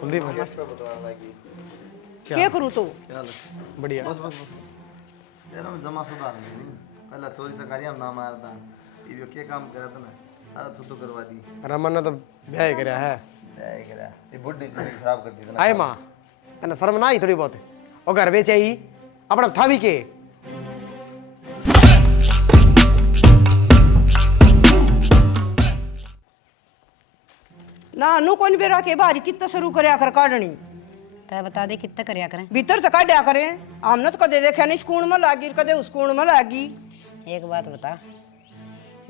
कुलदीप क्या करूँ तो क्या हाल है? बढ़िया। बस बस बस यार हम जमा सुधार नहीं पहला चोरी चकारी हम ना मारता ये के काम करा था ना सारा थुतु करवा दी रमन ने तो ब्याह कराया है। क्या ही करा ये बुढ़ी जिंदगी खराब कर दी था आए माँ तेने शर्म ना आई थोड़ी बहुत और घर बेचे ही अपना था भी के ना नु कोनी बेरा के बारी कितना शुरू करया कर काटनी तय बता दे कितना करया करें। भीतर से काटा करे हमने तो कदे देखा नहीं स्कूल में लागी कदे उस स्कूल में लागी। एक बात बता,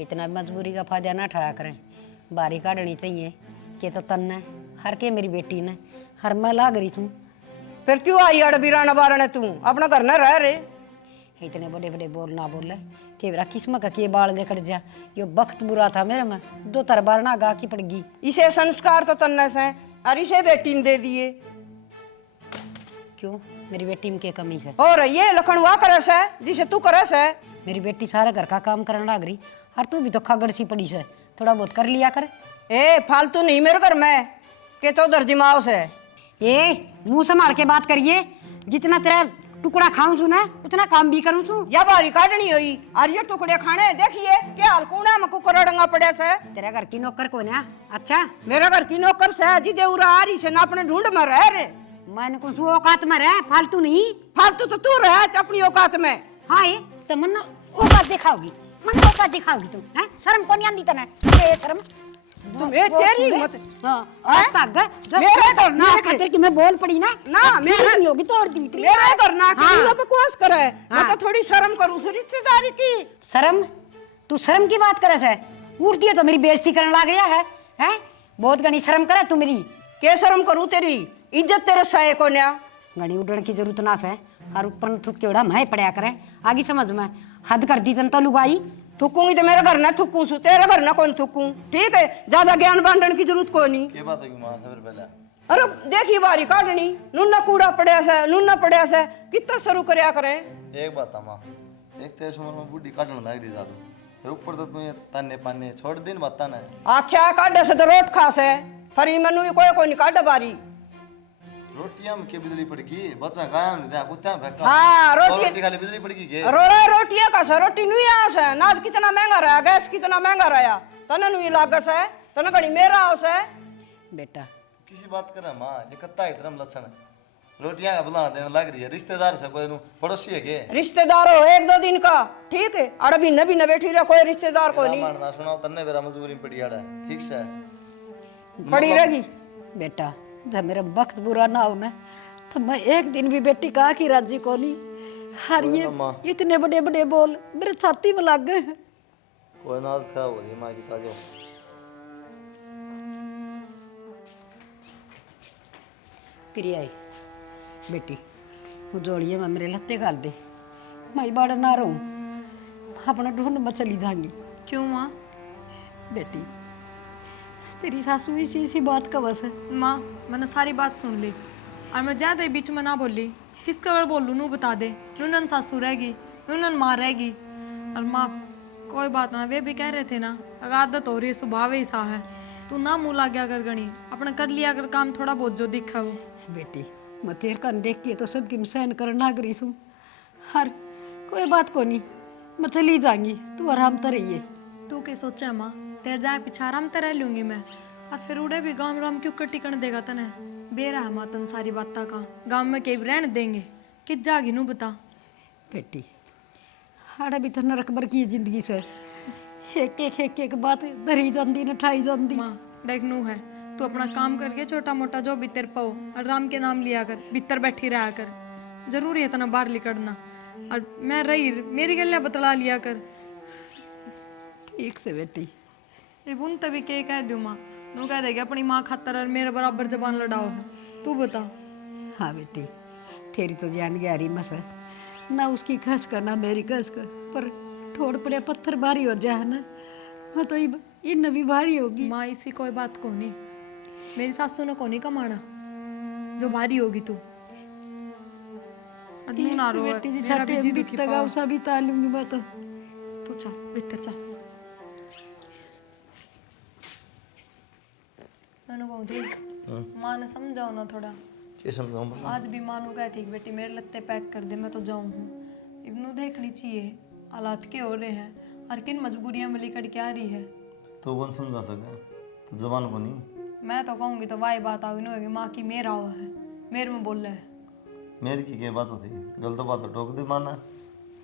इतना मजबूरी का फायदा ना उठाया करें। बारी काटनी चाहिए कि तो तन ने हर के मेरी बेटी ने हर मैं लाग रही हूँ। फिर क्यों आई अड़ बिराना बारने तू अपना घर न रह रे। इतने बड़े बड़े बोल ना बोले कि मेरा किस्म का के बाल लेकर जा, यो वक्त बुरा था मेरे में, दो तर बार ना गा की पड़गी। इसे संस्कार तो तन्ने से और इसे बेटी ने दे दिए। क्यों मेरी बेटी में क्या कमी है? और ये लखन हुआ करे से जिसे तू करे से। मेरी बेटी सारा घर का काम करने लग रही और तू भी तो खागड़ सी पड़ी से, थोड़ा बहुत कर लिया कर। ए फालतू नहीं मेरे घर में के तो उधर दिमाग से। ए मुंह संभाल के बात करिए, जितना तेरा टुकड़ा खाऊं सुना उतना काम भी करूं सु। या बारी काटनी हुई और ये टुकड़े खाने देखिए क्या हाल कोना में कुकर डंगा पड़े से। तेरा घर की नौकर कौन है? अच्छा मेरे घर की नौकर से जिदे उरा आ रही से ना अपने ढूंढ में रह रे। मैंने कुछ औकात में रह, फालतू नहीं। फालतू तो तू रह अपनी औकात में। हाँ ये तो मन औकात दिखाओगी, मन औकात दिखाओगी तुम हैं? शर्म कौन आंदी तने? ये शर्म तुम ये तेरी हिम्मत। हां हैं? मेरे घर ना खातिर कि मैं बोल पड़ी ना मेरे नहीं होगी तोड़ दी तेरी। मेरे घर ना के हाँ। ये बकवास करे मैं हाँ। तो थोड़ी शर्म करूं से रिश्तेदारी की। शर्म? तू शर्म की बात करे से उड़ती है तो मेरी बेइज्जती करने लग रहा है हैं? बहुत घनी शर्म करे तू मेरी। के शर्म करूं तेरी इज्जत तेरे सहे को न्या। घनी उड़न की जरूरत ना से हर ऊपर थूक के उड़ा मैं पड़या करे आगे समझ में हद कर दी तन तो लुगाई। थूकूंगी तो मेरे घर ना थूकूं सु तेरे घर ना कौन थूकूं। ठीक है ज्यादा ज्ञान बांटने की जरूरत को नहीं। के बात होगी मां सबसे पहले अरे देखी बारी काटनी नुन्ना कूड़ा पड़या से नुन्ना पड़या से कितना शुरू करया करें। एक बात है मां एक तेज उम्र में बुढ़ी काटने लग रही जादू फिर ऊपर तो तू ये ताने पाने छोड़ दिन बात ना अच्छा काटे से तो रोट खा से फरी मनु कोई नहीं काट बारी। रोटियां में के बिजली पड़गी बच्चा गाया नहीं जा कुत्ता फेंका हाँ रोटी खाली बिजली पड़गी के रोड़ा रोटियां का से रोटी नहीं आ से नाज कितना महंगा रहा गैस कितना महंगा रहा तने नहीं लागत है तने घड़ी मेरा हाउस है। बेटा किसी बात करे मां ये कत्ता है धर्म लक्षण रोटियां का बुलाना देने लग रही है रिश्तेदार से कोई पड़ोसी है के रिश्तेदार हो एक दो दिन का ठीक है अड़ भी न बैठी रहा कोई रिश्तेदार को नहीं ना सुनाओ तन्ने मेरा मजबूरी में पड़ी आड़ा ठीक से पड़ी रहेगी। बेटा जब मेरा वक्त बुरा ना हो ना तो मैं एक दिन भी बेटी कहा कि राजी को नहीं हर कोई ये ना माँ। इतने बड़े बड़े बोल मेरे छाती में लग गए। कोई ना खराब हो रही मां की ताजो फिर आई बेटी वो जोड़िए मैं मेरे लत्ते गाल दे मैं बड़ा ना रहूं अपना ढूंढ में चली जाऊंगी। क्यों माँ? बेटी तेरी सासू इसी बात का बस है। माँ मैंने सारी बात सुन ली और मैं ज़्यादा ही बीच में ना बोली। किस कबर बोलूँ नू बता दे नूनन सासू रहेगी नूनन माँ रहेगी। और माँ कोई बात ना वे भी कह रहे थे ना अगर आदत हो रही है स्वभाव ही सा है तू ना मुँह ला गया कर गणी अपना कर लिया अगर काम थोड़ा बहुत जो दिखा वो। बेटी मैं तेरे कन देखती है तो सबकी मैं सहन करना करी हूँ हर कोई बात को नहीं मैं चली जाऊंगी तू आराम तो रहिए। तू क्या सोचा माँ तेरे जाए पीछा आराम तो रह लूँगी मैं और फिर उड़े भी गाँव राम क्यों टिकन देगा तने बेरा है मातन सारी बात का गाँव में कई रहने देंगे किस जागी नू बता। बेटी हाड़ा भी तो नरक बर की जिंदगी से एक बात धरी जाती न ठाई जाती। माँ देख नू है तू अपना काम करके छोटा मोटा जो भी तेरे पाओ और राम के नाम लिया कर भीतर बैठी रहा कर जरूरी है तना बाहर निकलना और मैं रही मेरी गलियां बतला लिया कर। ठीक से बेटी ये बुन तभी के कह दूँ माँ नू कह देगी अपनी माँ खातर और मेरे बराबर जबान लड़ाओ है तू बता। हाँ बेटी तेरी तो जान गहरी मस है ना उसकी खस का ना मेरी खस का पर ठोड़ पड़े पत्थर भारी हो जाए ना हाँ तो इन भी भारी होगी। माँ इसी कोई बात को नहीं मेरी सासू ने को नहीं कमाना जो भारी होगी तू और नू ना रो बेटी जी मेरा भी जी दुखी तक पाओ। उसा भी तालूंगी मैं तो। तू चल भीतर चल। मैंने कहूँ थी माँ ने समझाओ ना थोड़ा। क्या समझाऊं बोला? आज भी माँ कहे थी कि बेटी मेरे लत्ते पैक कर दे, मैं तो जाऊँ हूँ। इब्नू देखनी चाहिए हालात के हो रहे हैं और किन मजबूरियाँ में लेकर के आ रही है। तो कौन समझा सके, तो जबान को नहीं। मैं तो कहूँगी तो वाही बात आओगी ना कि माँ की मेरा हुआ है, मेरे में बोल रहा है। मेरे की क्या बात होती, गलत बात तो टोक दे माना।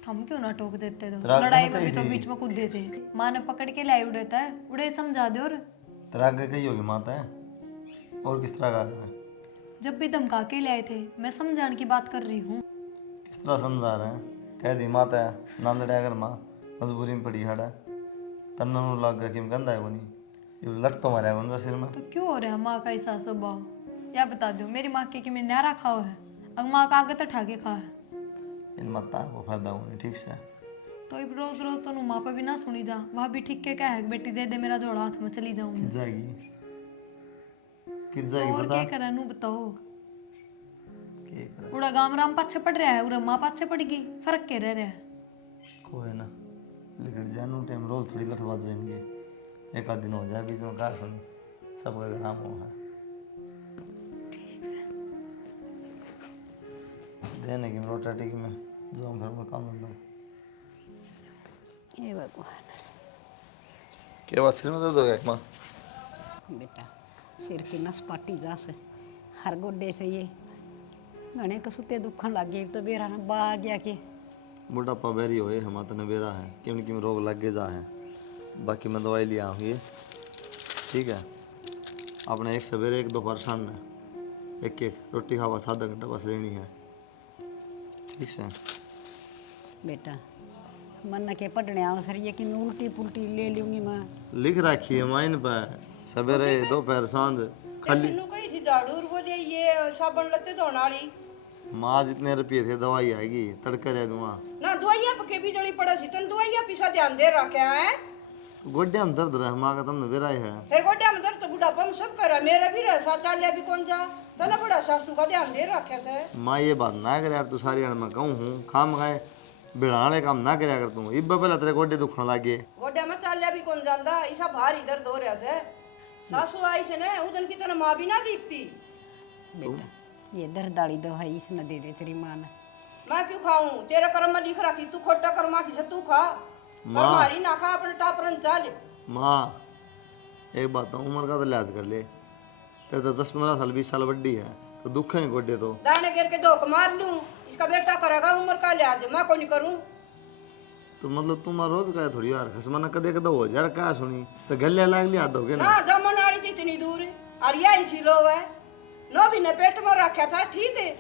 हम क्यों ना टोक देते तो तेरा लड़ाई आगे में भी तो कही थी। बीच में कूदे थे। माँ ने पकड़ के लाई उड़ेता है, उड़े समझा दे। और तेरा आगे कही होगी माता है, और किस तरह का आगे है? जब भी धमका के लाए थे, मैं समझाने की बात कर रही हूँ। किस तरह समझा रहे हैं? कह दी माता है ना लड़ाया कर माँ, मजबूरी में पड़ी हड़ा तन्ना नु लग गया कि गंदा है वो नहीं, ये लट तो मारा है सिर में। तो क्यों हो रहा है माँ का ऐसा स्वभाव? या बता दो, मेरी माँ के कि मैं नारा खाओ है, अगर माँ का आगे तो ठाके खा है। इन माता को फायदा होनी ठीक से। तो अब रोज रोज तो माँ पे भी ना सुनी जा। वह भी ठीक के क्या है, बेटी दे दे मेरा जोड़ा हाथ में चली जाऊँ। किस जाएगी, किस जाएगी और बता। क्या करा नू बताओ। क्या करे? उड़ा गाम राम पाछे पड़ रहा है, उड़ा माँ पाछे पड़ गई, फर्क के रह रहा है। कोई ना, लेकिन जानू टाइम रोज थोड़ी लठ बात जाएंगे, एक आध दिन हो जाए बीच में, कहा सुनी सबका आराम हो है। ठीक से देने की रोटा टिकी में जाऊँ घर में काम धंधा। हे भगवान। क्या बात, सिर में दर्द हो गया माँ? बेटा सिर की नस पाटी जा से हर गोडे से ये घने कसुते दुखन लग गए। तो बेरा ना बा आ गया कि बुढ़ापा बेरी होए हम तने बेरा है क्यों क्यों रोग लग के जा है। बाकी मैं दवाई लिया हूँ ये, ठीक है। अपने एक सवेरे एक दोपहर शाम ने एक एक रोटी खावा 7 घंटा बस लेनी है, ठीक से। बेटा मन के पढ़ने अवसर ये कि मैं उल्टी पुल्टी ले लूंगी मैं। लिख रखी है माइन पर सवेरे दोपहर सांझ खाली। तेनू कही थी झाड़ू और बोले ये साबुन लत्ते धोने वाली। माँ जितने रुपये थे दवाई आएगी तड़के दे दूँगा ना दवाइयां पके भी जड़ी पड़ा थी, तन दवाइयां पीछा ध्यान दे रखा है। गोड्या में दर्द रहा माँ का तुमने बेरा है। फिर गोड्या में दर्द तो बुढ़ापा में सब करा, मेरा भी रहा साथ चालिया भी कौन जा, तना बड़ा सासू का ध्यान दे रखा से। माँ ये बात ना करे यार, तू सारी अड़ मैं कहूँ हूँ खाम खाए बिड़ाने काम ना करया कर तू। इब पहले तेरे गोड्डे दुखने लग गए। गोड्या में चालिया भी कौन जानता, ऐसा भारी दर्द हो रहा से। सासू आई से ना उदन की तरह माँ भी ना दिखती। बेटा ये दर्दाड़ी दवाई इसने दे दे तेरी माँ ने। मैं क्यों खाऊं, तेरे कर्म में लिख रखी, तू खोटा कर्मा की से तू खा, पर मारी ना खा, अपने टापरन चाल। माँ एक बात तो उम्र का तो लिहाज कर ले, तेरे तो 10-15 साल 20 साल बड्डी है तो दुख है गोड्डे तो। दाने गिर के धोख मार लूं, इसका बेटा करेगा उम्र का लिहाज, मैं को नहीं करूं। तो मतलब तुम रोज का थोड़ी यार खसमाना कदे कदे हो यार क्या सुनी तो गले लाग लिया दोगे ना। ना जमन वाली थी इतनी दूर, और यह इसी लो है, नो भी ने पेट में रखा था, ठीक है।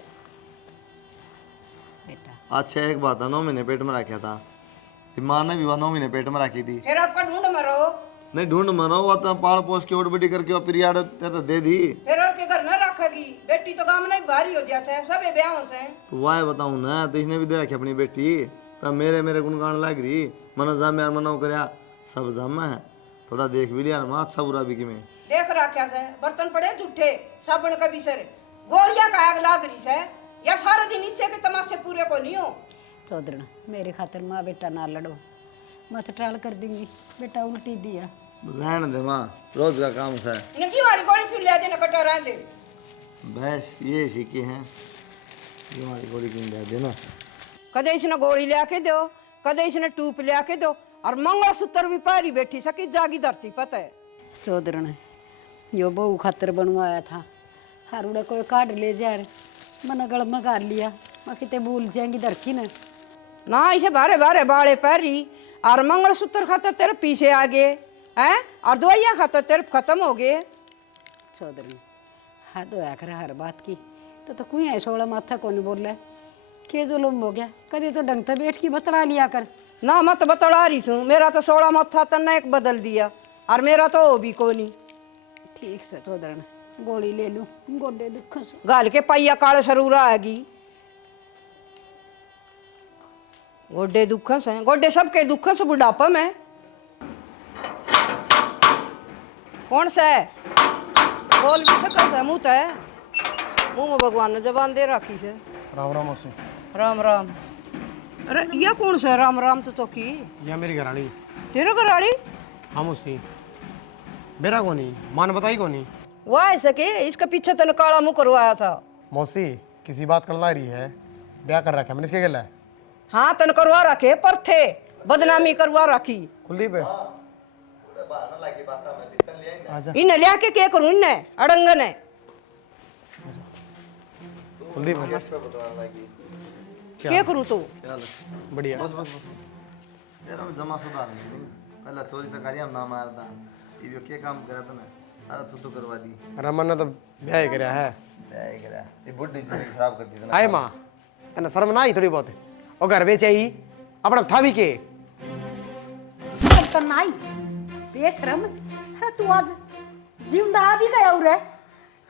बेटा अच्छा एक बात है, 9 महीने पेट में रखा था, माँ ने भी 9 महीने पेट में रखी थी। फिर आपका ढूंढ मरो, नहीं ढूंढ मरो, वो तो पाल पोस के ओट बड़ी करके और पीरियड तो दे दी। फिर और के घर न रखेगी, बेटी तो गांव में भारी हो जैसे सबे ब्याह से। तो वाह बताऊं ना, तो इसने भी दे रखी अपनी बेटी, तो मेरे गुणगान लग रही मनो जाम यार मनो करया सब जामा है, थोड़ा देख भी लिया माँ अच्छा बुरा भी कि मैं देख रखा से, बर्तन पड़े झूठे, साबुन का बिसर, गोलियां का आग लाग रही से, या सारा दिन इससे के तमाशे पूरे को नहीं हो। चौधरी मेरे खातिर माँ बेटा ना लड़ो, मत टाल कर दूंगी। बेटा उल्टी दिया रहने दे माँ, रोज का काम है। निकी वाली गोली फिर ले देना, कटा रहने दे। भैंस ये सीखे हैं, ये हमारी गोली किन दे देना। कदे इसने गोली ले आके दो, कदे इसने टूप ले आके दो, और मंगलसूत्र भी पारी बैठी सकी जागी धरती पता है। चौधरी ने जो बहू खातर बनवाया था, हर उड़ा कोई काट ले जा रे, मन गल में कर लिया, मैं कितने भूल जाएंगी धरकी ने। ना इसे बारे बारे बाले पैरी, और मंगलसूत्र खातर तेरे पीछे आ गए हैं, और दवाइयाँ खातर तेरे खत्म हो गए। चौधरी हाथ होया कर हर बात की, तो कोई ऐसा वाला माथा कौन बोल रहा के जुलम हो गया। कभी तो ढंग से बैठ की बतला लिया कर। ना मत बतला रही हूँ, मेरा तो 16 मत्था तन्ने एक बदल दिया, और मेरा तो वो भी को नहीं। ठीक से चौधरी ने गोली ले लूँ, गोडे दुख से गाल के पाइया काले सरूरा आएगी। गोडे दुख से, गोडे सबके दुख से बुढ़ापा में। कौन सा है बोल भी सका से, मुँह है मुँह में भगवान ने जबान दे रखी से। राम राम मौसी। राम राम। अरे ये कौन सा राम राम तो की यह मेरी घराड़ी। तेरे घराड़ी? हाँ मौसी, बेरा को नहीं, मान बताई को नहीं। वो ऐसे के इसके पीछे तने काला मुंह करवाया था। मौसी किसी बात करना रही है, ब्याह कर रखा है मैंने, इसके गला है। हाँ तन करवा रखे पर थे, बदनामी करवा रखी। कुलदीप है, बहाना लाके बात मैं भीतर ले आई ना। आजा। इन्हें लिया के क्या करूं, इन्हें अड़ंगन है। कुलदीप है, पे बताने लगी क्या करूं तू? क्या हाल है? बढ़िया। बस बस बस यार हम जमा सुधार नहीं पहला चोरी चकारियां ना मारदा ये के काम करा था ना अरे तू तो करवा दी रमन ने तो ब्याह ही कराया है। क्या ही करा ये बुढ़ी जिंदगी खराब कर दी था ना आए माँ तने शर्म ना आई थोड़ी बहुत, और घर बेचे ही अपना था भी के। तो नहीं बेशरम, अरे तू आज जिंदा आ भी गया उरे।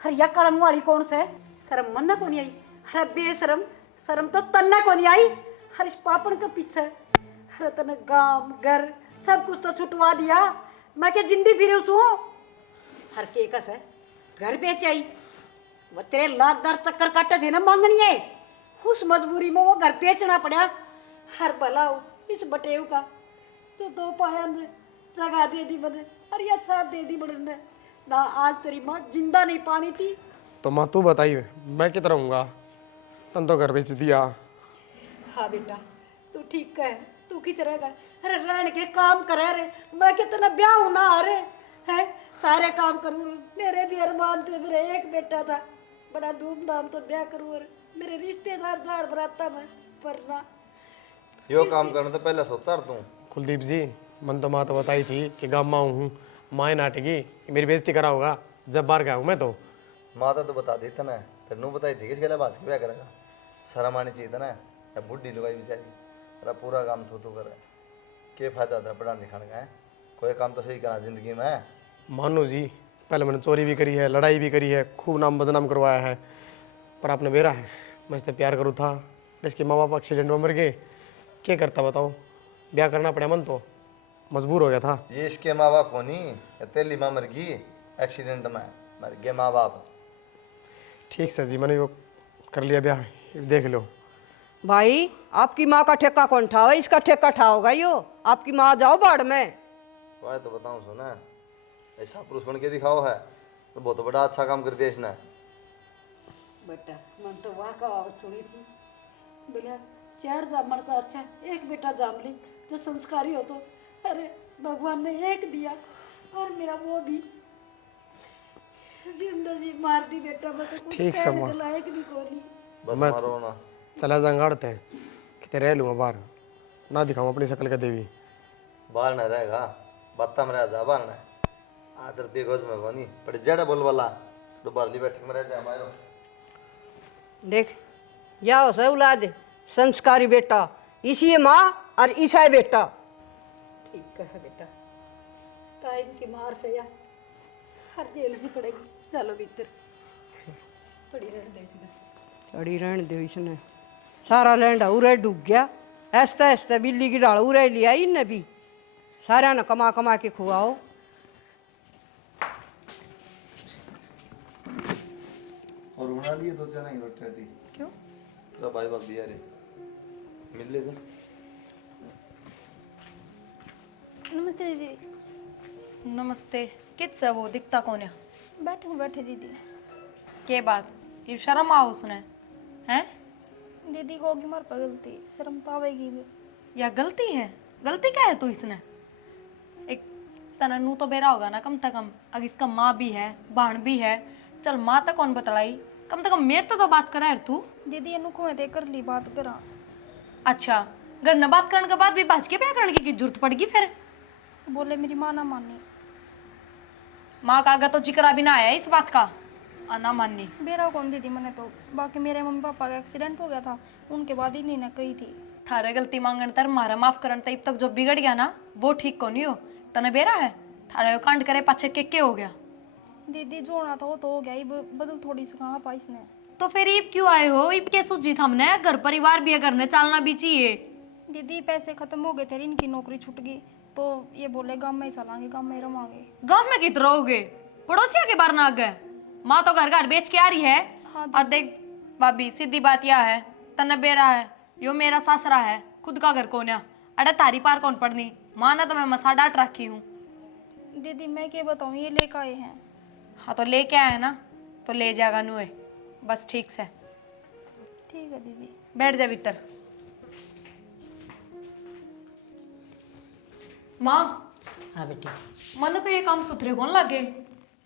अरे या कलम वाली कौन से शर्म मन ना कोनी आई। अरे बेशरम, शर्म तो तन्ना कोनी आई। हर इस पापड़ के पीछे अरे तने गांव घर सब कुछ तो छुटवा दिया, मैं क्या जिंदी फिरे उसू। हर के कस है घर बेच आई, वो तेरे लाखदार चक्कर काटे थे ना मांगनी है, उस मजबूरी में वो घर बेचना पड़ा। हर भला हो इस बटेव का तो दो पाया ने जगह दे दी बने, अरे अच्छा दे दी बड़े ने ना। आज तेरी माँ जिंदा नहीं पानी थी। तो माँ तू बताई मैं कितना रहूँगा, तन तो घर बेच दिया। हाँ बेटा तू ठीक है, तू की तरह का अरे रहने के काम करे रे, मैं कितना ब्याह होना आ रे है, सारे काम करूँ। मेरे भी अरमान थे, मेरे एक बेटा था, बड़ा धूमधाम तो ब्याह करूँ। मेरे रिश्तेदार जार बराता में पर ना यो काम करने तो पहले सोचा तू कुलदीप जी मन तो माँ तो बताई थी कि गाँव में हूँ, माँ नाटेगी कि मेरी बेइज्जती करा होगा जब बाहर गया हूँ मैं। तो माता तो बता दी था ना, फिर नू बताई थी किसके लिए बात क्या करेगा, शर्म आनी चाहिए था ना। या बुढ़ी लुगाई बेचारी तेरा पूरा काम थू करे, क्या फायदा था पढ़ाने लिखाने का है, कोई काम तो सही करा जिंदगी में। मानो जी पहले मैंने चोरी भी करी है, लड़ाई भी करी है, खूब नाम बदनाम करवाया है, पर आपने बेरा है मैं इससे प्यार करूँ था। इसके माँ बाप एक्सीडेंट में मर गए, क्या करता बताओ, ब्याह करना पड़ा, मन तो मजबूर हो गया था। ये इसके माँ बाप को नहीं, ये तेली माँ मर गई एक्सीडेंट में, मर गए माँ बाप। ठीक सर जी मैंने वो कर लिया ब्याह, देख लो। भाई आपकी माँ का ठेका कौन ठा, इसका ठेका ठा होगा यो। आपकी माँ जाओ बाढ़ में। तो तो बताऊँ सुना, ऐसा पुरुष बन के दिखाओ है तो बहुत बड़ा अच्छा काम कर दिया इसने। बेटा मन तो वाह का आवत सुनी थी, बोला 4 जामण तो अच्छा एक बेटा जाम ली जो संस्कारी हो। तो अरे भगवान ने एक दिया और मेरा वो भी जिंदगी मार दी बेटा। मैं तो कुछ ठीक कहने समझ। के लायक भी कोनी। बस मैं मारो ना, चला जांगाड़ते हैं कि रह लूँगा बाहर, ना दिखाऊँ अपनी शक्ल का देवी। बाहर न रहेगा बत्ता में रह जा, बाहर न 5 रुपये गोज में कोनी पर जड़ा बोल वाला तो बारली बैठक में रह जा हमारो। देख जाओ से औलाद संस्कारी बेटा, इसी है माँ और ईसा है बेटा। ठीक है बेटा, टाइम की मार से या हर जेल भी पड़ेगी। चलो भीतर पड़ी रहने दे इसमें। अड़ी रहने दो इसने, सारा लैंड उरे डूब गया। ऐसा ऐसा बिल्ली की डाल उरे लिया इनने भी, सारा ने कमा कमा के खुआओ। और बना लिए 2-4 ही रोटी। क्यों? तो भाई बाप भी यार मिल ले जा। नमस्ते दीदी। नमस्ते। किस है वो, दिखता कौन है? बैठे हूँ बैठे दीदी। के बात ये शर्म आ उसने हैं? दीदी होगी मार पर गलती, शर्म तो आवेगी भी। या गलती है? गलती क्या है तो इसने? एक तननु तो बेरा होगा ना कम से कम, अगर इसका माँ भी है बहन भी है, चल माँ तक कौन बतलाई, कम से कम मेरे तो बात करा है तू। दीदी अनु को मैं कर ली बात करा। अच्छा घर न बात करने के बाद भी बाज के ब्याह करने की जरूरत पड़गी फिर? बोले मेरी माँ ना मानी। माँ का आगे तो जिक्र अभी ना आया इस बात का, ना माननी। बेरा कौन दीदी मैंने तो, बाकी मेरे मम्मी पापा का एक्सीडेंट हो गया था उनके बाद ही नहीं ना कही थी। थारे गलती मांगन तर मारा माफ करन तब तक जो बिगड़ गया ना वो ठीक को नहीं हो। तने बेरा है थारे कांड करे पाछे के हो गया। दीदी जो होना था वो तो हो गया, ये बदल थोड़ी सी कहाँ पाई इसने। तो फिर ईब क्यों आए हो? ईब के सूझी हमने, घर परिवार भी है, घर ने चलना भी चाहिए। दीदी पैसे खत्म हो गए थे, इनकी नौकरी छूट गई तो ये बोले गाँव में ही चलाएंगे, गाँव में ही रवांगे। गांव में कित रहोगे? पड़ोसिया के बार ना गए। माँ तो घर घर बेच के आ रही है। हाँ और देख भाभी सीधी बात यह है, तने बेरा है, यो मेरा सासरा है, खुद का घर कौन है, अरे तारी पार कौन पड़नी। माँ ने तो मैं मसा डांट रखी हूँ। दीदी मैं क्या बताऊँ, ये लेकर आए हैं। हाँ तो लेके आया ना तो ले जाएगा नुए, बस ठीक से। ठीक है दीदी। बैठ जा भीतर। माँ हाँ बेटी। मन तो ये काम सुथरे कौन लगे।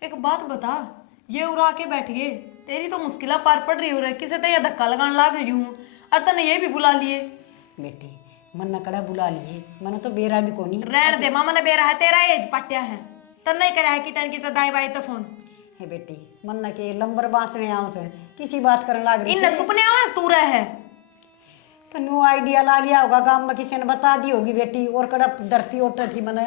एक बात बता, ये उड़ा के बैठ गए, तेरी तो मुश्किल पार पड़ रही हो रहा है, किसे तो ये धक्का लगाने लाग रही हूँ और तने ये भी बुला लिए। बेटी मन न कड़ा बुला लिए, मन तो बेरा भी कोनी। रहन दे मामा ने बेरा है, तेरा एज पट्या है, तन नहीं करा है कि तन की तो दाई बाई तो फोन हे बेटी मन न के लंबर बाँचने आव से किसी बात करने लाग रही इन सुपने आवा तू रह है। तनु आइडिया ला लिया होगा, गांव में किसी ने बता दी होगी बेटी, और कड़ा धरती ओट थी मने।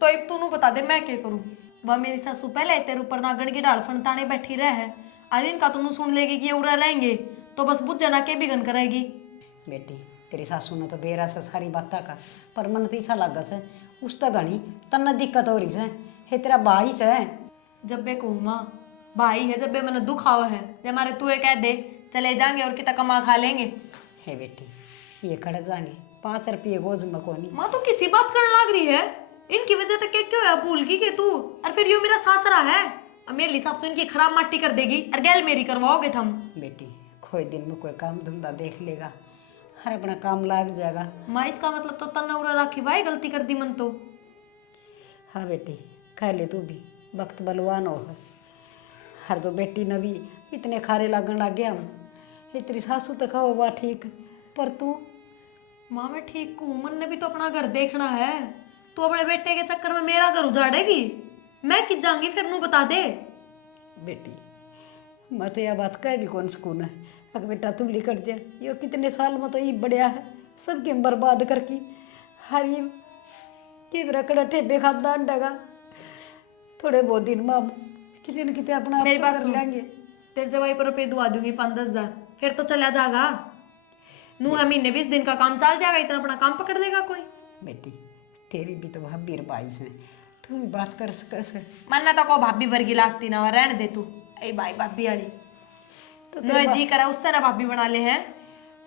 तो अब तू बता दे मैं क्या करूँ। वह मेरी सासू पहले तेरे ऊपर नागण की डाल फनताने बैठी रह है, अरे इनका तुम सुन लेगी कि ये उड़ा रहेंगे तो बस बुझ जाना के बिगन करेगी। बेटी तेरी सासू ने तो बेरा से सारी बात का, पर मन तो ऐसा लगा से उस तो घनी तन्ना दिक्कत हो रही से, हे तेरा भाई से। जब बे कहूँ माँ भाई है, जब बे मैंने दुख आओ है, जब हमारे तू कह दे चले जाएंगे और कितना कमा खा लेंगे। हे बेटी ये खड़े जाएंगे 5 रुपये गोज में कोनी। माँ तो किसी बात करने लग रही है, इनकी वजह तक क्यों है भूल गई कि तू, और फिर यो मेरा सासरा है, अब मेरे हिसाब से इनकी खराब माटी कर देगी और गैल मेरी करवाओगे थम। बेटी कोई दिन में कोई काम धंधा देख लेगा, हर अपना काम लाग जाएगा। माँ इसका मतलब तो तन्ना उड़ा राखी भाई गलती कर दी मन तो। हाँ बेटी कह ले तू भी, वक्त बलवान हो हर दो बेटी ने भी इतने खारे लागन लग गया हम, तेरी सासू तो कहो वाह ठीक, पर तू। माँ मैं ठीक हूँ, मन ने भी तो अपना घर देखना है, तू अपने बेटे के चक्कर में मेरा घर उजाड़ेगी, मैं किस जाऊंगी फिर नू बता दे। बेटी मैं तो यह बात कह भी कौन सुकून है, अगर बेटा तू लिखट जा, ये कितने साल में तो ये बढ़िया है, सबके बर्बाद करके हर ये कि रकड़ा ठेबे खाता अंडागा, थोड़े बहुत दिन में हम किसी न किसी अपना मेरी बात कर सुन, लेंगे। तेरे जवाई पर रुपये दुआ दूंगी 5-10 हजार, फिर तो चला जाएगा नू है, महीने 20 दिन का काम चल जाएगा, इतना अपना काम पकड़ लेगा कोई। बेटी तेरी भी तो भाभी भाई से, तू भी बात कर सके। मन तो को भाभी वर्गी लागती ना, रहने दे तू ए भाई भाभी वाली, तो नो जी करा उससे ना भाभी बना ले हैं।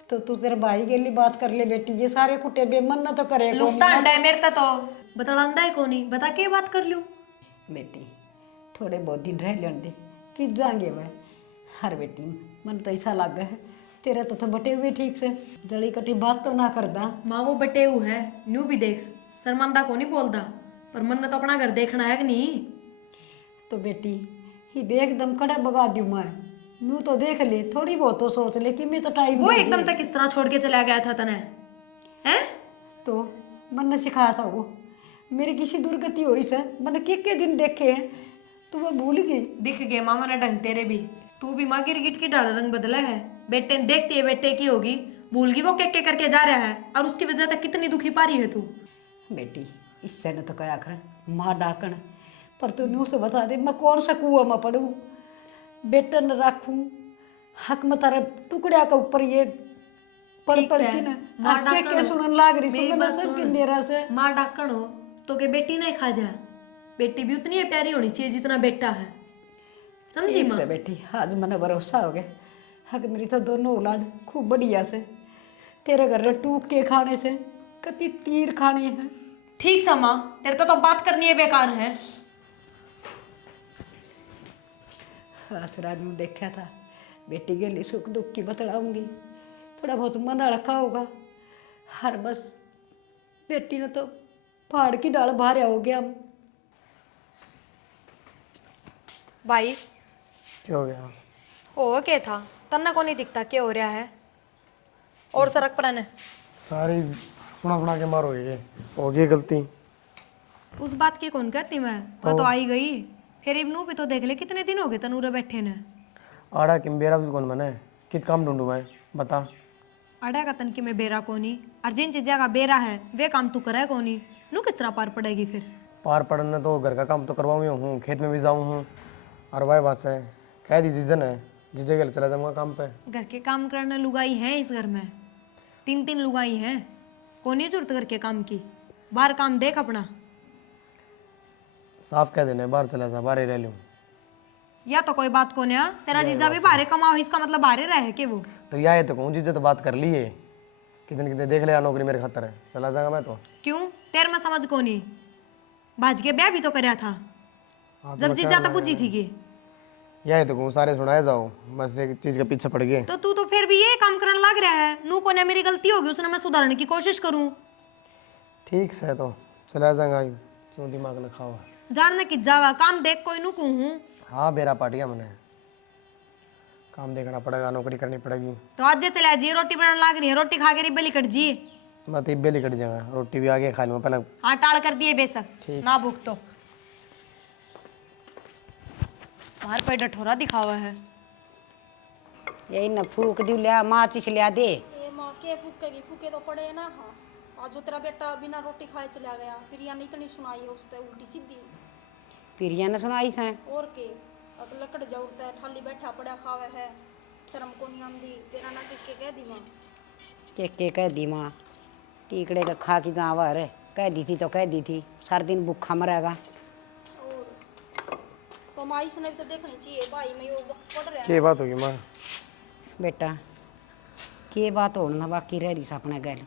तो तू तेरे भाई के लिए बात कर ले बेटी, ये सारे कुटे बेमन ना तो करे लुकता अंडा है मेरे तो बतलांदा है कोनी, बता के बात कर लूं। बेटी थोड़े बहुत दिन रह लेने दे, कि जाएंगे वह हर बेटी मन तो ऐसा लग है तेरा तो बटे हुए ठीक से, जड़ी कटी बात तो ना करदा। माँ वो बटेऊ है, न्यू भी देख शर्मांदा को नहीं बोलता, पर मन ने तो अपना घर देखना है कि नहीं। तो बेटी ही बे एकदम कड़ा बगा दूँ मैं, नू तो देख ले, थोड़ी बहुत तो सोच ले कि मैं तो टाइम वो एकदम तक किस तरह छोड़ के चला गया था तने हैं। तो मन ने सिखाया था वो, मेरी किसी दुर्गति हुई से मैंने के दिन देखे हैं, तो वो भूल गई। दिख गए मामा ने ढंग तेरे भी, तू भी माँ गिरगिट की डाल रंग बदला है, बेटे ने देखती है बेटे की होगी, भूल गई वो के करके जा रहा है, और उसकी वजह तक कितनी दुखी पा रही है तू। बेटी इससे न तो कया कर माँ डाकण, पर तू नूर से बता दे मैं कौन सा कुआ में पड़ूँ, बेटा न रखूँ, हक में तारे टुकड़िया के ऊपर ये पड़ ठीक पड़ से, के ना माँ के डाकण सुनन लाग रही, मेरी सुनन बात सब के सुन। मेरा से। माँ डाकण हो तो के बेटी नहीं खा जा, बेटी भी उतनी ही प्यारी होनी चाहिए जितना बेटा है, समझी ठीक माँ। से बेटी आज मैंने भरोसा हो गया, हक मेरी तो दोनों औलाद खूब बढ़िया से, तेरे घर टूक के खाने से कति तीर खाने हैं। ठीक सा माँ, तेरे को तो बात करनी है बेकार है। आसरा ने देखा था बेटी के लिए सुख दुख की बतलाऊंगी, थोड़ा बहुत मन रखा होगा, हर बस बेटी ने तो पहाड़ की डाल भार हो गया। भाई क्या हो गया? हो क्या था तन्ना को नहीं दिखता क्या हो रहा है, और सड़क पर आने सारी सुना सुना के मारो, ये हो गई गलती। उस बात की कौन कहती मैं तो आई गई, फिर इब्नू भी तो देख ले कितने दिन हो गए तनूरे बैठे ने। आड़ा कि बेरा भी कौन बने, कित काम ढूंढूं मैं बता। अड़ा का तन की मैं बेरा कोनी, और जिन चीज़ों का बेरा है वे काम तू करे कोनी, नू किस तरह पार पड़ेगी फिर। पार पड़ने तो घर का काम तो करवाऊँ ही हूँ, खेत में भी जाऊँ हूँ, और वह बात है कह दी सीजन है जिस जगह चला जाऊँगा काम पे। घर के काम करने लुगाई हैं इस घर में, 3 लुगाई हैं, कोनी जरूरत घर के काम की, बाहर काम देख अपना। साफ कह देने बाहर चला जा, बाहर ही रह लूँ। या तो कोई बात को नहीं, तेरा जीजा भी बाहर कमाओ, इसका मतलब बाहर रहे के वो। तो यह तो कहूँ जीजे तो बात कर ली है, कितने कितने देख लिया नौकरी मेरे खातर है, चला जाएगा मैं तो। क्यों तेरे में समझ को नहीं, भाज के ब्याह भी तो करया था हाँ, तो जब मैं जीजा कर तो बुझी थी कि यही तो कहूँ, सारे सुनाए जाओ, बस एक चीज के पीछे पड़ गए। तो तू तो फिर भी ये काम करने लग रहा है। नू को ने मेरी गलती होगी, उसने मैं सुधारने की कोशिश करूं। ठीक से तो चला जाऊंगा, क्यों दिमाग न खाओ। जानने की जगह काम देख कोई नू कहूँ। हाँ बेरा पाट गया मैंने, काम देखना पड़ेगा, नौकरी करनी पड़ेगी। तो आज जे चला जी, रोटी बनाने लग रही है, रोटी खा के रिबली कट जी। मैं तो इब्बे लिकट जाऊंगा, रोटी भी आगे खा लूँ पहले। हाँ टाल कर दिए बेशक, ना भूख तो। तुम्हारे पे डठोरा दिखा हुआ है। यही न फूक दियो, लिया माचिस लिया दे। ये माँ के फूकेगी, फूके तो पड़े ना। हाँ आज जो तेरा बेटा बिना रोटी खाए चला गया, फिर यहाँ इतनी सुनाई है उसने उल्टी सीधी। फिर ये न सुनाई से और के अब लकड़ जरूरत है, ठाली बैठा पड़ा खावे है, शर्म को नहीं आंदी। तेरा ना टिक के कह दी माँ। के कह दी माँ, टीकड़े का खा की जावा रे, कह दी थी तो कह दी थी, सारा दिन भूखा मरेगा। और तो माँ इसने भी तो देखनी चाहिए भाई में यो पड़ रहा है। क्या बात होगी माँ? बेटा के बात होना बाकी रह रही सा अपने गल।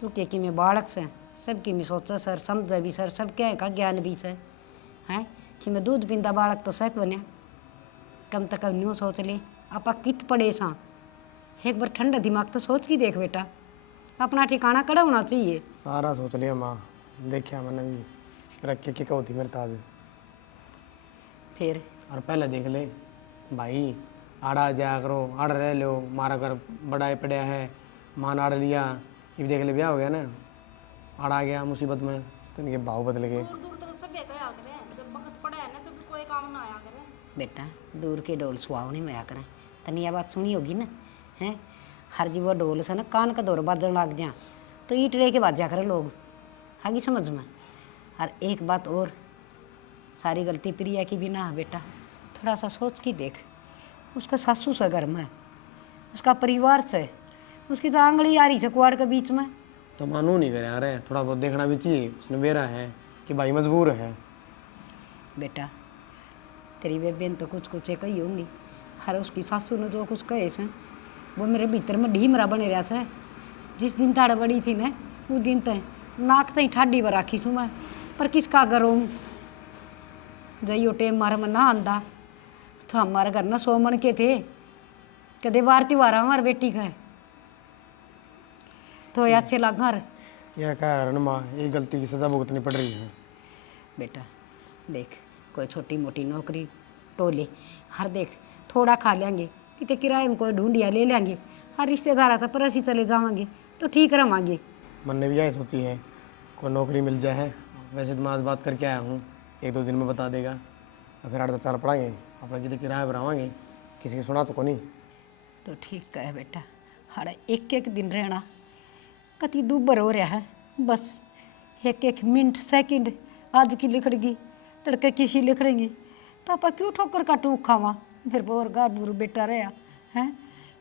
तू के कि मैं बालक से सबकी मैं सोचा सर, समझ भी सर, सब क्या का ज्ञान भी सर है कि मैं दूध पींदा बालक तो सक बने। कम तक न्यू सोच ले आपा कित पड़े सा, एक बार ठंडा दिमाग तो सोच की देख बेटा, अपना ठिकाना कड़ा होना चाहिए। सारा सोच लिया माँ, देखा मैंने भी, रख के होती मेरे ताज। फिर और पहले देख ले भाई, आड़ा जाया करो, आड़ रह लो, मारा घर बड़ा पड़ा है, मान आड़ लिया, ये देख ले ब्याह हो गया ना, आड़ आ गया मुसीबत में तो इनके भाव बदल गए। दूर दूर तक सब गया करे, जब वक्त पड़ा है ना जब कोई काम ना आया करे। बेटा दूर के डोल सुहाव नहीं होया करें, तनी यह बात सुनी होगी ना हैं। हर जी वो डोल से ना कान का दौर बाजन लग जा तो ईट ले के बाजा करें लोग, आगे समझ में। और एक बात और, सारी गलती प्रिया की भी ना है बेटा, थोड़ा सा सोच के देख, उसका सासू से घर में, उसका परिवार से, उसकी तो आंगली आ रही से कुआड़ के बीच में। तो मानू नहीं करे, अरे थोड़ा बहुत देखना भी चाहिए, उसने बेरा है कि भाई मजबूर है। बेटा तेरी बेबेन तो कुछ कुछ कही होंगी, हर उसकी सासू ने जो कुछ कहे से वो मेरे भीतर में ढीमरा बने रहा से। जिस दिन ताड़ बड़ी थी ना उस दिन तय नाक तई ठाडी व राखी सू मैं, पर किसका करूँ जइयो टेम मारे में ना आंदा तो हमारे घर ना 100 मन के थे, कदे बार त्योहार हमारे बेटी का है तो अच्छे लगा। यह क्या है माँ, ये गलती की सजा भुगतनी पड़ रही है। बेटा देख कोई छोटी मोटी नौकरी टोले, हर देख थोड़ा खा लेंगे, कितने किराए में कोई ढूंढिया ले लेंगे, हर रिश्तेदार आता पर ऐसे चले जाएंगे तो ठीक रवांगे। मन ने भी यही सोची है, कोई नौकरी मिल जाए है। वैसे तो मैं आज बात करके आया हूँ, 1-2 दिन में बता देगा, और फिर 8 साल पढ़ाएंगे, अपना कितने किराए बढ़ावाएंगे, किसी की सुना तो को नहीं। तो ठीक है बेटा, हर एक एक दिन रहना कति दुबर हो रहा है, बस एक एक मिनट सेकंड आज की लिखड़गी तड़के किसी लिखड़ेंगी तो आप क्यों ठोकर का टूक खावा, फिर बोर गार बूर बेटा रहा है।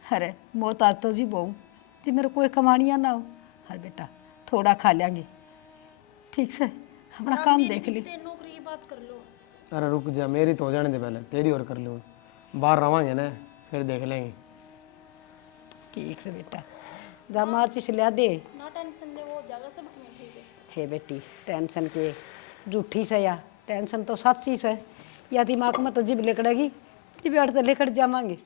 अरे मौत आज तो जी बहू जी मेरे कोई कमानिया ना हो, हर बेटा थोड़ा खा लेंगे, ठीक से अपना काम देख ले। नौकरी की बात कर लो। अरे रुक जा, मेरी तो हो जाने दे पहले, तेरी और कर लो, बाहर रवांगे ना फिर देख लेंगे। ठीक से बेटा जा माचिस लिया दे। ना टेंशन ले, वो जाएगा सब ठीक है। हे बेटी टेंशन के झूठी से या टेंशन तो सच्ची से, या दिमाग में तो जिब लिकड़ेगी जिब तो लिकड़ जावांगे।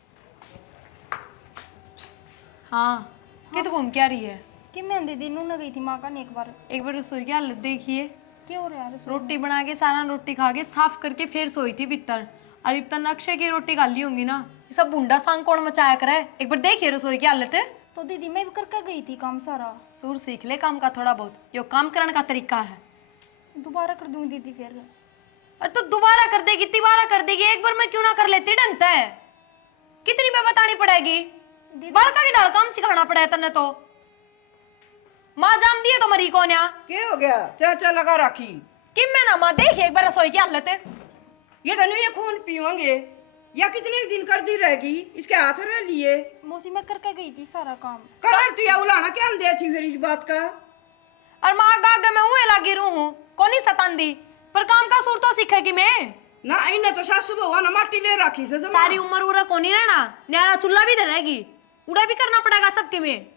हाँ क्या तो घूम के आ रही है? कि मैं दीदी नू न गई थी माँ का एक बार। एक बार रसोई की हालत देखिए, क्या हो रहा है रसोई? रोटी बना के सारा रोटी खा के साफ करके फिर सोई थी भीतर, और इतना अक्षय की रोटी खाली होंगी ना, ये सब बुंडा सांग कौन मचाया करे। एक बार देखिए रसोई की हालत है। तो दीदी मैं भी करके गई थी काम सारा। सूर सीख ले काम का थोड़ा बहुत, यो काम करने का तरीका है। दोबारा कर दूंगी दीदी फिर। और तो दोबारा कर देगी, तिबारा कर देगी, एक बार मैं क्यों ना कर लेती, ढंगता है। कितनी बार बतानी पड़ेगी, बालका की डाल काम सिखाना पड़ा है तन्ने तो। माँ जाम दिए तो मरी कौन या? क्या हो गया? चाचा लगा राखी कि मैं ना माँ देखिए एक बार रसोई की हालत है। ये धनु ये खून पीवांगे या कितने दिन कर दी रहेगी, इसके हाथ में लिए मौसी मैं करके गई थी सारा काम। कर तू या उलाना क्या दे थी फिर इस बात का। और माँ गाग में हुए लागी रू हूँ, कोनी सतांदी, पर काम का सूर तो सीखेगी मैं ना। इन्हें तो सासू बहू ना माटी ले राखी से जमा। सारी उम्र उरा कोनी रहना, न्यारा चूल्हा भी दे रहेगी, उड़ा भी करना पड़ेगा सबके में।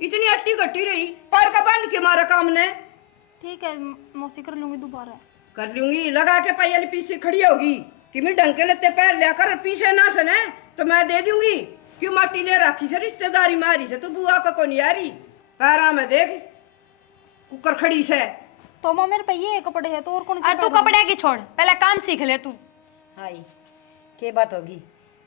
इतनी अट्टी कट्टी रही पर का बंद के मारा काम ने। ठीक है मौसी कर लूंगी दोबारा। कर लूंगी लगा के पायल पीछे खड़ी होगी। कि मैं ढंग के लेते पैर लेकर पीछे ना सने तो मैं दे दूंगी। क्यों माटी ले रखी से रिश्तेदारी मारी से तू बुआ का कोनी आ रही पैरा में देख कुकर खड़ी से। तो माँ मेरे पे ये कपड़े है तो और कौन और तू कपड़े की छोड़, पहले काम सीख ले तू। हाय के बात होगी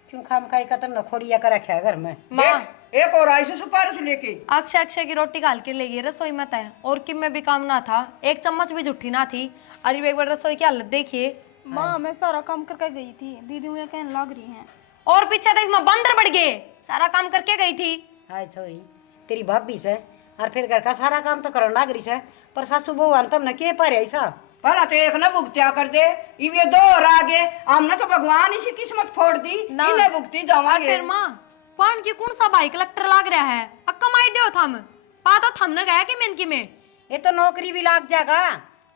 क्यों खाम खाई खत्म न खोड़िया कर रखा है घर में। माँ एक और आई से सुपारी से लेके अक्षय अक्षय की रोटी घाल के ले गई रसोई मत है, और किम में भी काम ना था, एक चम्मच भी जुट्ठी ना थी। अरे एक बार रसोई की हालत देखिए। माँ मैं सारा काम करके गई थी, दीदी मुझे कहने लग रही हैं। और पीछे तो इसमें बंदर बढ़ गए, सारा काम करके गई थी। हाय छोरी तेरी भाभी से और फिर घर का सारा काम तो करना लाग रही है पर सासू बहू अंतम न के पर ऐसा पहला तो एक न भुगत्या कर दे ये दो और आगे हमने तो भगवान इसी किस्मत फोड़ दी ना। इन्हें भुगती जावांगे। फिर माँ पान की कौन सा भाई कलेक्टर लाग रहा है, अक्का माई दो थम पा तो थम न गया कि मेन की में ये तो नौकरी भी लाग जाएगा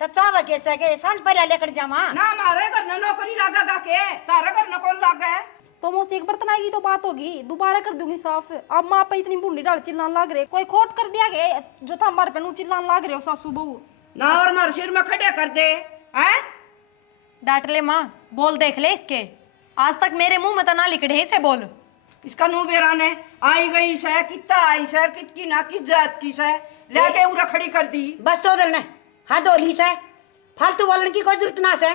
तो चावा कैसे के सांझ पहले लेकर जावा ना हमारे घर न नौकरी लगा के तारा घर न कौन लागा है। तो मौसी एक बर्तन आएगी तो बात होगी, दोबारा कर दूंगी साफ। अब माँ पे इतनी बूढ़ी डाल चिल्लाने लग रहे, कोई खोट कर दिया गया जो था हमारे पे नू चिल्लाने लग रहे हो सासू बहू। ना और मार सिर में खड़े कर दे हैं। डांट ले माँ, बोल देख ले इसके, आज तक मेरे मुंह में तो ना लिखड़े इसे बोल। इसका नू बेरा ने आई गई से कितना आई सर कितकी ना किस जात की से लेके उरा खड़ी कर दी। बस तो उधर ने हाँ दोली से फालतू बोलने की कोई जरूरत ना से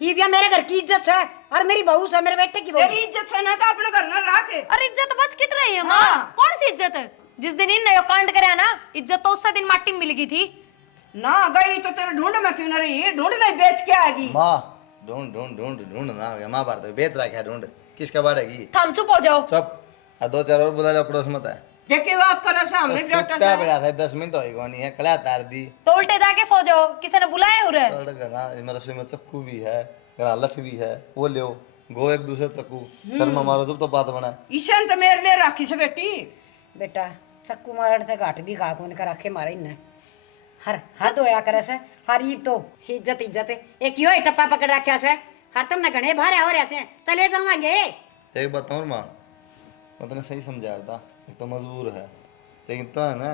ये भी मेरे घर की इज्जत है और मेरी बहू से मेरे बेटे की बहू। तेरी इज्जत से ना तो अपने घर में रखे। अरे इज्जत बच कित रही है माँ? हाँ। कौन सी इज्जत? जिस दिन इन यो कांड करे ना, इज्जत तो उससे दिन माटी में मिल गई थी। ना गई तो तेरे ढूंढ में क्यों ना रही, ढूंढ नहीं बेच के आएगी। माँ ढूंढ ढूंढ ढूंढ ढूंढ ना हो गया माँ बार बेच रखा है ढूंढ किसका बाड़ेगी। थम चुप हो जाओ। सब दो चार और बुला लो पड़ोस मत है। जेके बात करे सामने बेटा सुत्ता से पड़ा था 10 मिनट होएगा नहीं है कला तार दी तो उल्टे जाके सो जाओ, किसी ने बुलाया उरे? मेरा रसोई में चक्कू भी है लठ भी है वो ले गो एक दूसरे चक्कू शर्मा मारो जब तो बात बना। ईशन तो मेरे लिए राखी से बेटी बेटा चक्कू मारने से घाट भी घा कौन कर रखे मारे इन्हें हर हद होया करे से हर ई तो इज्जत इज्जत है एक यो टप्पा पकड़ रखा से हर तुमने घने भारे हो रहे से चले जावांगे। एक बात और माँ मैं तने सही समझा रहा था, एक तो मजबूर है लेकिन तो है ना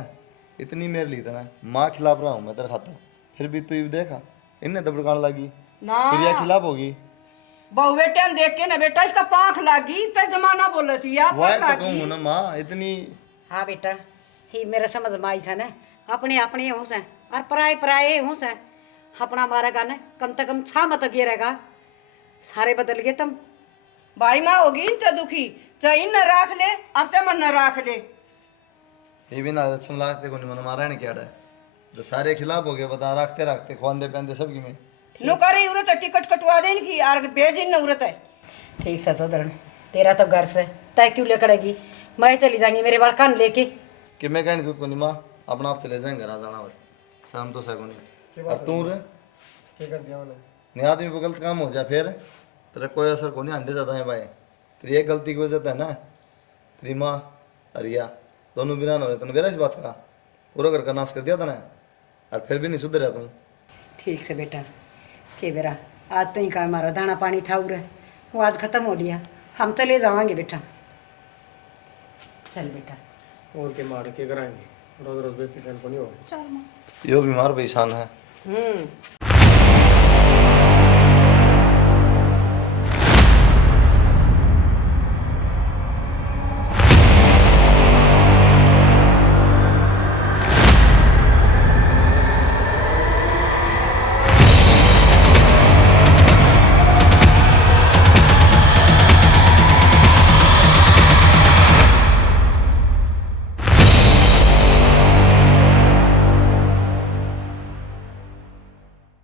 इतनी मेरे लिए था ना माँ खिलाफ रहा हूँ मैं तेरे खातर, फिर भी तू देखा इन्हें दबड़कान लगी ना प्रिया खिलाफ होगी। बहु बेटे ने देख के ना बेटा इसका पांख लागी तो जमाना बोले थी या वह पर तो लागी। कहूँ ना माँ इतनी। हाँ बेटा ही मेरा समझ में आई था ना अपने अपने हो से और पराए पराए हो से अपना मारेगा ना कम से कम 6 मत गिरेगा सारे बदल गए तुम। भाई माँ होगी इन दुखी चाहे न राख ले और चाहे मन न राख ले। ये भी ना रचन लागते को नहीं मन मारा नहीं क्या है जो सारे खिलाफ हो गए बता रखते रखते खुआंदे पहनते सबकी में नौकरी उरत है टिकट कटवा देने की और भेजी न उरत है। ठीक से सोदरण तेरा तो घर से तय क्यों लेकड़ेगी मैं चली जाऊंगी मेरे बाल कान लेके कि मैं कहनी सूत को नहीं माँ अपना आप चले जाएंगे घर आ जाना बस शाम तो सको नहीं और तू रे क्या कर दिया मैंने? नहीं आदमी को गलत काम हो जाए फिर तेरा कोई असर को नहीं अंडे जाता है भाई तेरी एक गलती की वजह से है ना तेरी माँ अरिया दोनों बिना हो रहे तूने मेरा इस बात का पूरा घर का नाश कर दिया था ना और फिर भी नहीं सुधरा तुम। ठीक से बेटा के बेरा आज तो ही का हमारा दाना पानी था उरे वो आज खत्म हो गया हम चले जावांगे बेटा चल बेटा और के मार के कराएंगे रोज रोज बेइज्जती सहन को नहीं होगा। चल माँ। यो बीमार परेशान है।